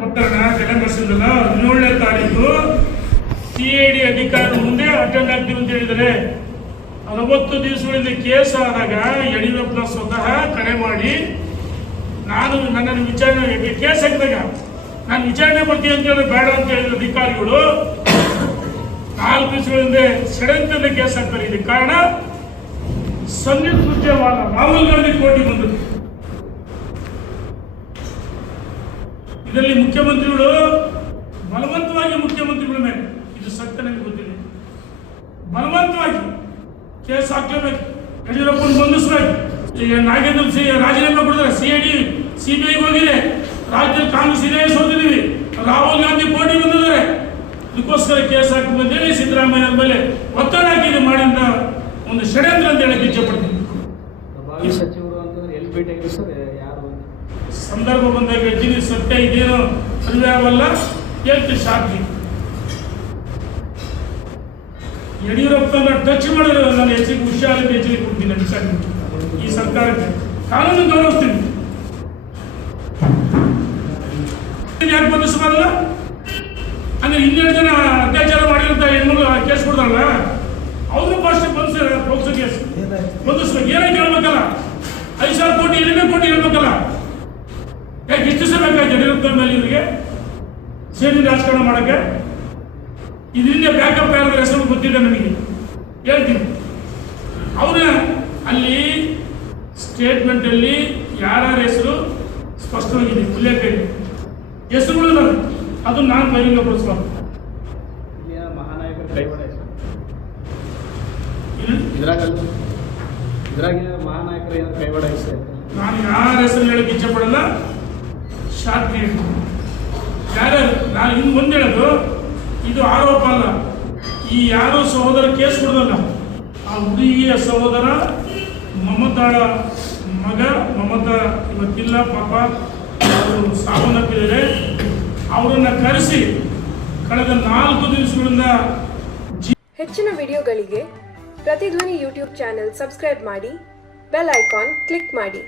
ಪಟ್ಟಣ ಜಲಮಸಿದಲ್ಲ ಹದಿನೇಳನೇ ತಾರೀಕು. ಸಿ ಐ ಡಿ ಅಧಿಕಾರಿ ಮುಂದೆ ಅಟೆಂಡ್ ಆಗ್ತೀವಿ ಅಂತ ಹೇಳಿದರೆ. ಅರವತ್ತು ದಿವಸಗಳಿಂದ ಕೇಸ್ ಆದಾಗ ಯಡಿಯೂರಪ್ಪನ ಸ್ವತಃ ಕರೆ ಮಾಡಿ, ನಾನು ನನ್ನನ್ನು ವಿಚಾರಣೆ ಕೇಸ್ ಹಾಕಿದಾಗ ನಾನು ವಿಚಾರಣೆ ಮಾಡ್ತೀನಿ ಅಂತ ಹೇಳಿ ಬೇಡ ಅಂತ ಹೇಳಿದ ಅಧಿಕಾರಿಗಳು. ನಾಲ್ಕು ದಿವಸಗಳಿಂದ ಷಡ್ಯಂತ್ರದ ಕೇಸ್ ಹಾಕ್ತಾರೆ ಇದಕ್ಕೆ ಕಾರಣ ಸನ್ನಿಹಿತವಾದ ರಾಹುಲ್ ಗಾಂಧಿ ಕೋಟಿ ಬಂದದ್ದು. ಇದರಲ್ಲಿ ಮುಖ್ಯಮಂತ್ರಿಗಳು ಬಲವಂತವಾಗಿ ಮುಖ್ಯಮಂತ್ರಿಗಳ ಮೇಲೆ ಇದು ಸತ್ಯ ನನಗೆ ಗೊತ್ತಿದೆ ಬಲವಂತವಾಗಿ ಕೇಸ್ ಹಾಕ್ಲೇಬೇಕು. ಯಡಿಯೂರಪ್ಪನ ಬಂಧಿಸಬೇಕು. ನಾಗೇಂದ್ರ ಸಿ ರಾಜೀನಾಮೆ ಕೊಡಿದ್ರೆ C I D, C B ಐಗೆ ಹೋಗಿದೆ. ರಾಜ್ಯದಲ್ಲಿ ಕಾಂಗ್ರೆಸ್ ಇದೇ ಸೋತಿದ್ದೀವಿ. ರಾಹುಲ್ ಗಾಂಧಿ ಕೋಟಿ ಬಂದಿದ್ದಾರೆ. ಇದಕ್ಕೋಸ್ಕರ ಕೇಸ್ ಹಾಕಬೇಕಂತೇಳಿ ಸಿದ್ದರಾಮಯ್ಯ ಮೇಲೆ ಒತ್ತಡ ಹಾಕಿದೆ ಮಾಡಿದ ಒಂದು ಷಡ್ಯಂತ್ರ ಅಂತ ಹೇಳಕ್ಕೆ ಇಚ್ಛೆ ಪಡ್ತೀನಿ. ಸಚಿವರು ಅಂತಂದ್ರೆ ಸಂದರ್ಭ ಬಂದಾಗ ಜಿನಿ ಸತ್ಯ ಇದೇನೋ ಆಗಲ್ಲ ಎಷ್ಟು ಶಾಂತಿ ಯಡಿಯೂರಪ್ಪನ ಟಚ್ ಮಾಡಿದ್ರೆ ನಾನು ಹೆಚ್ಚಿಗೆ ಹುಷಾರಿ ಹೆಚ್ಚಿಗೆ ಕೊಡ್ತೀನಿ ಈ ಸರ್ಕಾರಕ್ಕೆ ಕಾನೂನು ಗೌರವಿಸ್ತೀನಿ ಯಾಕೆ ಬಂಧಿಸಬಾರಲ್ಲ ಅಂದ್ರೆ ಇನ್ನೆರಡು ಜನ ಅತ್ಯಾಚಾರ ಮಾಡಿರಂತ ಹೆಣ್ಮಗಳು ಕೇಸ್ ಕೊಡ್ತಾರಲ್ಲ, ಅವರು ಫಸ್ಟ್ ಬಂಧಿಸ ಪೋಕ್ಸೋ ಕೇಸ್. ಬಂಧಿಸ್ಬೇಕು ಏನಕ್ಕೆ ಹೇಳ್ಬೇಕಲ್ಲ? ಐದು ಸಾವಿರ ಕೋಟಿ ಎರಡನೇ ಕೋಟಿ ಹೇಳ್ಬೇಕಲ್ಲ? ಯಾಕೆ ಸಮಯ ಮೇಲೆ ಇವರಿಗೆ? ಸೇರಿ ರಾಜಕಾರಣ ಮಾಡಕ್ಕೆ? ಇದರಿಂದ ಬ್ಯಾಕಪ್ ಯಾರಾದ್ರೂ ಹೆಸರು ಗೊತ್ತಿದೆ ನನಗೆ ಹೇಳ್ತೀನಿ. ಅವನ ಅಲ್ಲಿ ಸ್ಟೇಟ್ಮೆಂಟ್ ಅಲ್ಲಿ ಯಾರ್ಯಾರ ಹೆಸರು ಸ್ಪಷ್ಟವಾಗಿದೆ ಉಲ್ಲೇಖ ಇದೆ. ಹೆಸರುಗಳು ನಾನು ಅದು ನಾನು ಬಹಿರಂಗಪಡಿಸಬಾರ್ದು. ಪಡಿಸ್ಬಾರ್ದು ಮಹಾನಾಯಕರ ಕೈವಾಡ ಸರ್ ಇಲ್ಲಿ ಇದ್ರಾಗಲ್ಲ ಇದ್ರಾಗಿನ ಮಹಾನಾಯಕರು ಏನಾದ್ರು ಕೈವಾಡ ಸರ್ ನಾನು ಯಾರ ಹೆಸರು ಹೇಳಕ್ಕೆ ಇಚ್ಛೆ ಪಡಲ್ಲ. ಶಾಂತಿ. ಯಾರ ನಾನು ಇನ್ನು ಮುಂದೆ ಹೇಳೋದು, ಇದು ಆರೋಪ ಅಲ್ಲ. ಈ ಯಾರೋ ಸಹೋದರ ಕೇಸ್ ಕೊಡೋದಲ್ಲ, ಆ ಹುಡುಗಿಯ ಸಹೋದರ ಮಮತಾಳ ಮಗ, ಮಮತಾ ಇವತ್ತಿಲ್ಲ, ಪಾಪ ಅವರು ಸಾವನ್ನಪ್ಪಿದ್ದಾರೆ. ಅವರನ್ನು ಕರೆಸಿ ಕಳೆದ ನಾಲ್ಕು ದಿವಸಗಳಿಂದ ಹೆಚ್ಚಿನ ವಿಡಿಯೋಗಳಿಗೆ ಪ್ರತಿಧ್ವನಿ ಯೂಟ್ಯೂಬ್ ಚಾನೆಲ್ ಸಬ್ಸ್ಕ್ರೈಬ್ ಮಾಡಿ, ಬೆಲ್ ಐಕಾನ್ ಕ್ಲಿಕ್ ಮಾಡಿ.